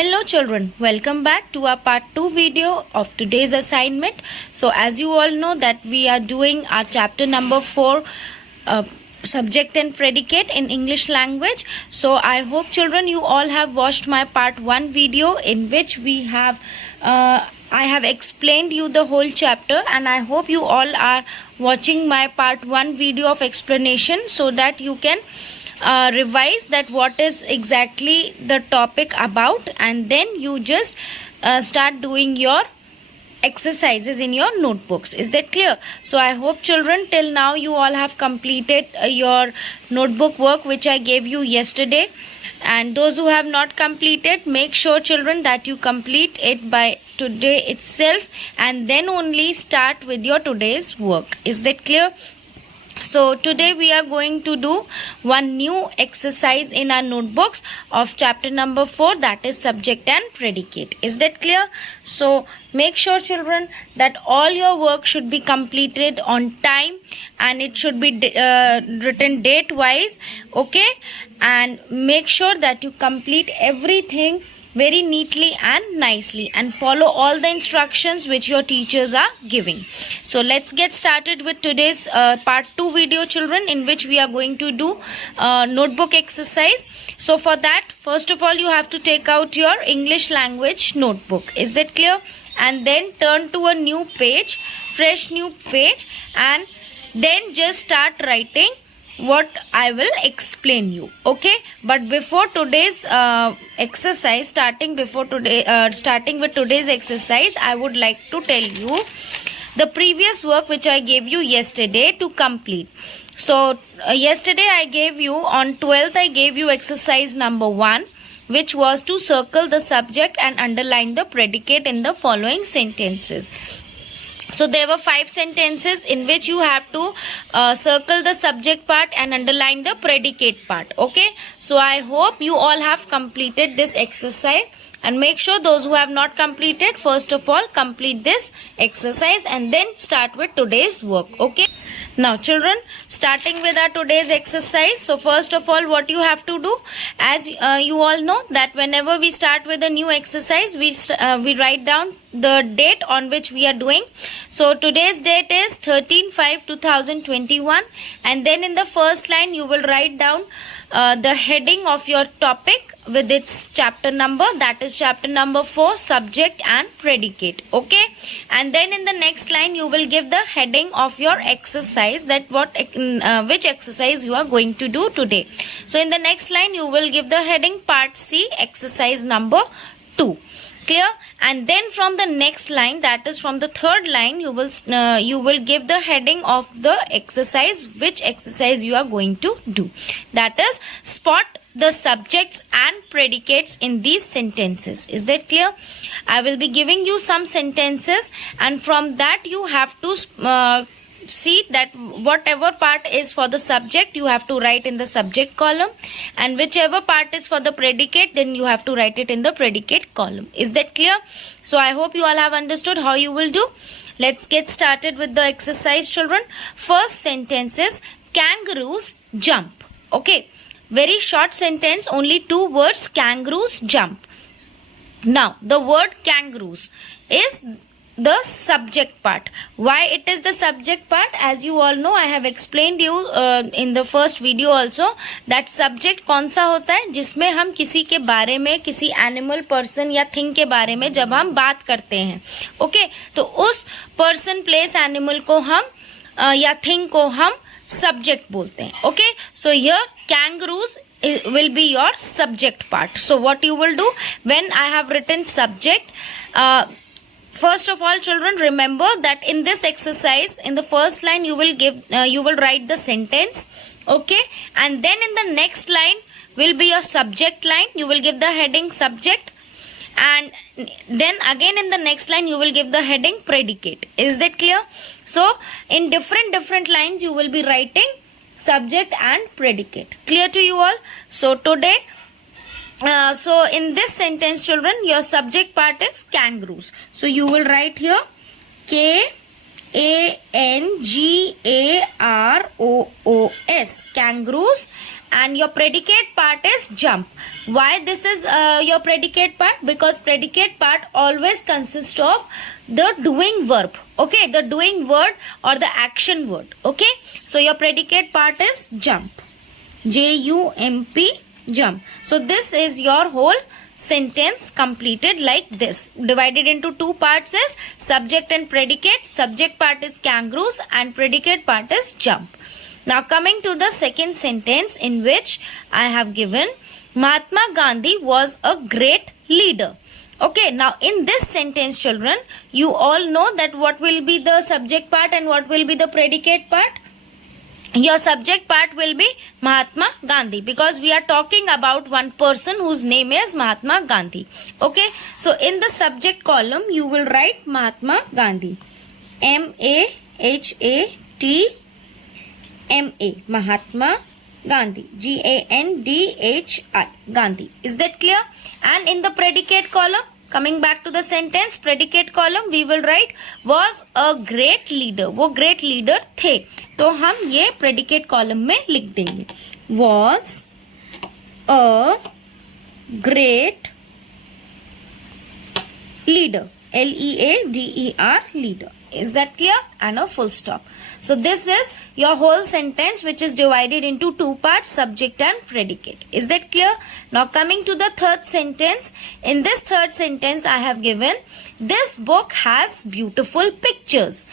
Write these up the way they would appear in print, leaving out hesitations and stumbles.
Hello children, welcome back to our part 2 video of today's assignment. So as you all know that we are doing our chapter number 4 subject and predicate in English language. So I hope children you all have watched my part 1 video in which I have explained you the whole chapter, and I hope you all are watching my part 1 video of explanation so that you can revise that what is exactly the topic about, and then you just start doing your exercises in your notebooks. Is that clear? So I hope children till now you all have completed your notebook work which I gave you yesterday, and those who have not completed, make sure children that you complete it by today itself, and then only start with your today's work. Is that clear? So today we are going to do one new exercise in our notebooks of chapter number 4, that is subject and predicate. Is that clear? So make sure children that all your work should be completed on time, and it should be written date wise. Okay, and make sure that you complete everything very neatly and nicely and follow all the instructions which your teachers are giving. So let's get started with today's part 2 video children, in which we are going to do notebook exercise. So for that, first of all you have to take out your English language notebook. Is that clear? And then turn to a new page, fresh new page, and then just start writing what I will explain you. Okay, but before today's exercise, starting with today's exercise, I would like to tell you the previous work which I gave you yesterday to complete. So yesterday I gave you, on 12th I gave you exercise number 1, which was to circle the subject and underline the predicate in the following sentences. So there were 5 sentences in which you have to circle the subject part and underline the predicate part. Okay, so I hope you all have completed this exercise, and make sure those who have not completed, first of all complete this exercise and then start with today's work. Okay, now children, starting with our today's exercise. So first of all what you have to do, as you all know that whenever we start with a new exercise, we write down the date on which we are doing. So today's date is 13/5/2021, and then in the first line you will write down the heading of your topic with its chapter number, that is chapter number 4, subject and predicate. Okay, and then in the next line you will give the heading of your exercise, that which exercise you are going to do today. So in the next line you will give the heading part C, exercise number 2. Clear? And then from the next line, that is from the third line, you will give the heading of the exercise, which exercise you are going to do, that is spot the subjects and predicates in these sentences. Is that clear? I will be giving you some sentences, and from that you have to see that whatever part is for the subject you have to write in the subject column, and whichever part is for the predicate, then you have to write it in the predicate column. Is that clear? So I hope you all have understood how you will do. Let's get started with the exercise children. First sentence is kangaroos jump. Okay, very short sentence, only 2 words, kangaroos jump. Now the word kangaroos is the subject part. Why it is the subject part? As you all know, I have explained you in the first video also that subject कौन सा होता है, जिसमें हम किसी के बारे में, किसी एनिमल, पर्सन या थिंग के बारे में जब हम बात करते हैं, ओके, तो उस पर्सन, प्लेस, एनिमल को हम या थिंग को हम सब्जेक्ट बोलते हैं. Okay, so here kangaroos will be your subject part. So what you will do, when I have written subject, first of all children, remember that in this exercise, in the first line you will write the sentence. Okay, and then in the next line will be your subject line. You will give the heading subject, and then again in the next line you will give the heading predicate. Is that clear? So in different lines you will be writing subject and predicate. Clear to you all? So today, so in this sentence children, your subject part is kangaroos. So you will write here KANGAROOS, kangaroos, and your predicate part is jump. Why this is your predicate part? Because predicate part always consists of the doing verb. Okay, the doing word or the action word. Okay, so your predicate part is jump. J-U-M-P, jump. So this is your whole sentence completed like this. Divided into two parts is subject and predicate. Subject part is kangaroos and predicate part is jump. Now coming to the second sentence, in which I have given Mahatma Gandhi was a great leader. Okay, now in this sentence, children, you all know that what will be the subject part and what will be the predicate part. Your subject part will be Mahatma Gandhi, because we are talking about one person whose name is Mahatma Gandhi. Okay, so in the subject column you will write Mahatma Gandhi, M-A-H-A-T-M-A, Mahatma Gandhi, G-A-N-D-H-I, Gandhi. Is that clear? And in the predicate column, coming back to the sentence, predicate column we will write was a great leader. वो great leader थे, तो हम ये predicate column में लिख देंगे. Was a great leader. L-E-A-D-E-R, leader. Is that clear? And a full stop. So this is your whole sentence, which is divided into two parts, subject and predicate. Is that clear? Now coming to the third sentence. In this third sentence I have given, this book has beautiful pictures.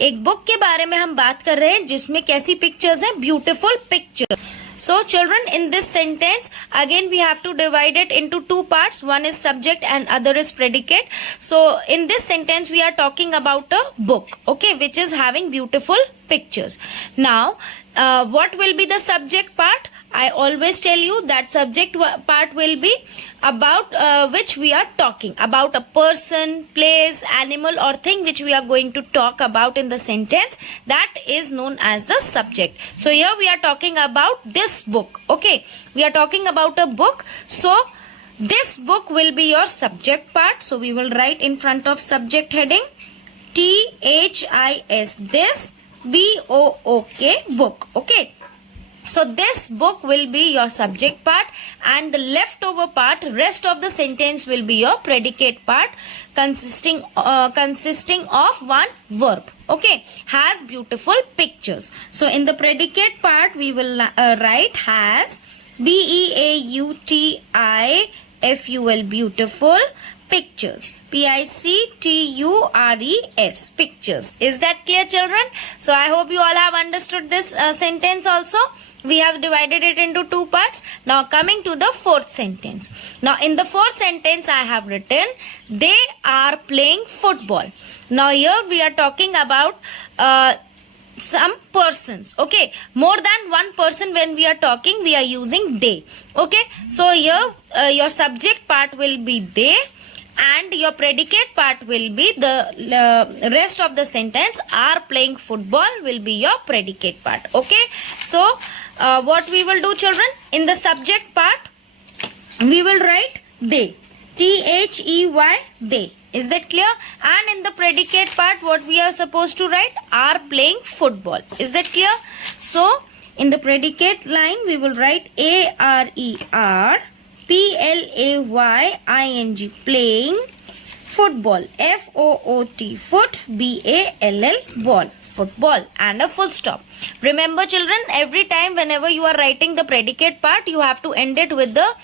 एक book के बारे में हम बात कर रहे हैं जिसमें कैसी pictures हैं? Beautiful picture. So children, in this sentence again we have to divide it into two parts. One is subject and other is predicate. So in this sentence we are talking about a book, okay, which is having beautiful pictures. Now what will be the subject part? I always tell you that subject part will be about which we are talking about, a person, place, animal or thing which we are going to talk about in the sentence. That is known as the subject. So here we are talking about this book. Okay, we are talking about a book. So this book will be your subject part. So we will write in front of subject heading T-H-I-S, this, B-O-O-K, book. Okay. So this book will be your subject part, and the leftover part, rest of the sentence will be your predicate part, consisting of one verb. Okay, has beautiful pictures. So in the predicate part we will write has, B-E-A-U-T-I-F-U-L, beautiful pictures, P-I-C-T-U-R-E-S, pictures. Is that clear, children? So I hope you all have understood this sentence also. We have divided it into two parts. Now coming to the fourth sentence. Now in the fourth sentence I have written, they are playing football. Now here we are talking about some persons. Okay, more than one person. When we are talking, we are using they. Okay, so here your subject part will be they, and your predicate part will be the rest of the sentence. Are playing football will be your predicate part. Okay, so what we will do, children, in the subject part we will write they, T-H-E-Y, they. Is that clear? And in the predicate part what we are supposed to write? Are playing football. Is that clear? So in the predicate line we will write A-R-E-R P-L-A-Y-I-N-G, playing football, F-O-O-T, foot, B-A-L-L, ball, football, and a full stop. Remember, children, every time whenever you are writing the predicate part, you have to end it with the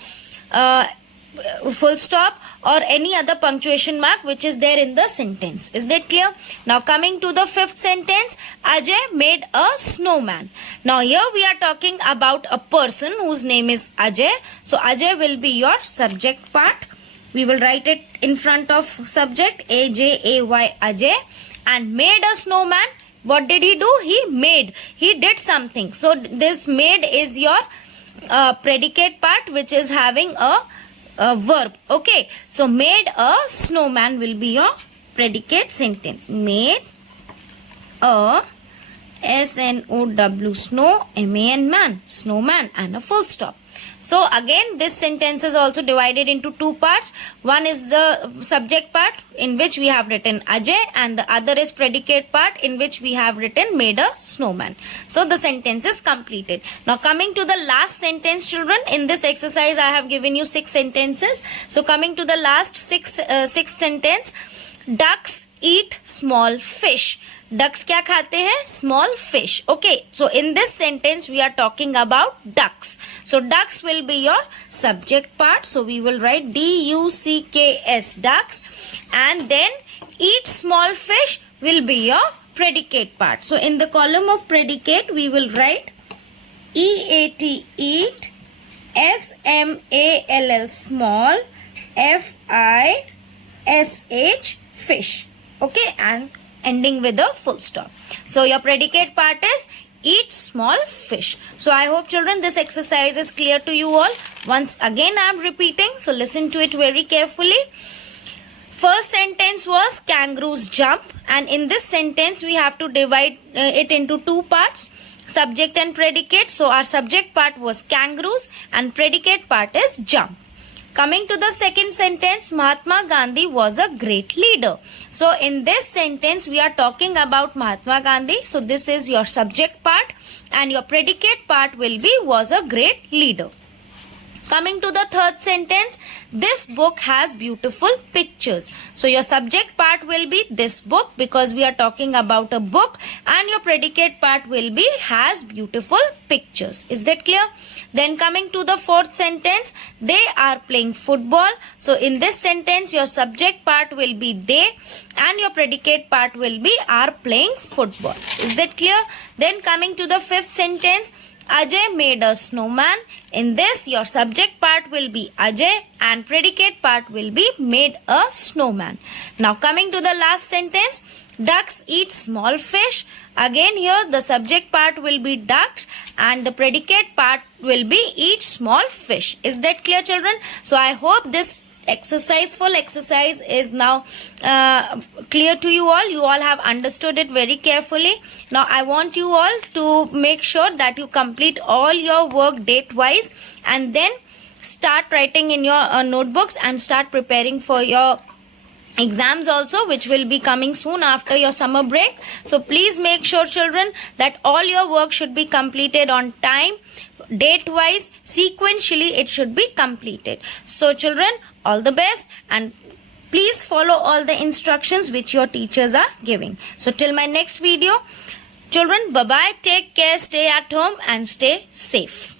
full stop or any other punctuation mark which is there in the sentence. Is that clear? Now coming to the fifth sentence, Ajay made a snowman. Now here we are talking about a person whose name is Ajay. So Ajay will be your subject part. We will write it in front of subject, A-J-A-Y, Ajay, and made a snowman. What did he do? He did something. So this made is your predicate part, which is having a verb. Okay, so made a snowman will be your predicate sentence. Made a S-N-O-W, snow, M-A-N, man, snowman, and a full stop. So again, this sentence is also divided into two parts. One is the subject part, in which we have written Ajay, and the other is predicate part, in which we have written made a snowman. So the sentence is completed. Now coming to the last sentence, children, in this exercise I have given you 6 sentences. So coming to the last sixth sentence, ducks eat small fish. Ducks क्या खाते हैं? Small fish. Okay, so in this sentence we are talking about ducks. So ducks will be your subject part. So we will write D-U-C-K-S, ducks, and then eat small fish will be your predicate part. So in the column of predicate we will write E-A-T, eat, S-M-A-L-L, small, F-I-S-H, fish. Okay, and ending with a full stop. So your predicate part is eat small fish. So I hope, children, this exercise is clear to you all. Once again I am repeating, so listen to it very carefully. First sentence was kangaroos jump, and in this sentence we have to divide it into two parts, subject and predicate. So our subject part was kangaroos and predicate part is jump. Coming to the second sentence, Mahatma Gandhi was a great leader. So in this sentence we are talking about Mahatma Gandhi. So this is your subject part, and your predicate part will be was a great leader. Coming to the third sentence, this book has beautiful pictures. So your subject part will be this book, because we are talking about a book, and your predicate part will be has beautiful pictures. Is that clear? Then coming to the fourth sentence, they are playing football. So in this sentence your subject part will be they, and your predicate part will be are playing football. Is that clear? Then coming to the fifth sentence, Ajay made a snowman. In this your subject part will be Ajay and predicate part will be made a snowman. Now coming to the last sentence, ducks eat small fish. Again here the subject part will be ducks and the predicate part will be eat small fish. Is that clear, children? So I hope this full exercise is now clear to you all. You all have understood it very carefully. Now I want you all to make sure that you complete all your work date wise, and then start writing in your notebooks and start preparing for your exams also, which will be coming soon after your summer break. So please make sure, children, that all your work should be completed on time, date wise, sequentially it should be completed. So children, all the best, and please follow all the instructions which your teachers are giving. So till my next video, children, bye bye, take care, stay at home and stay safe.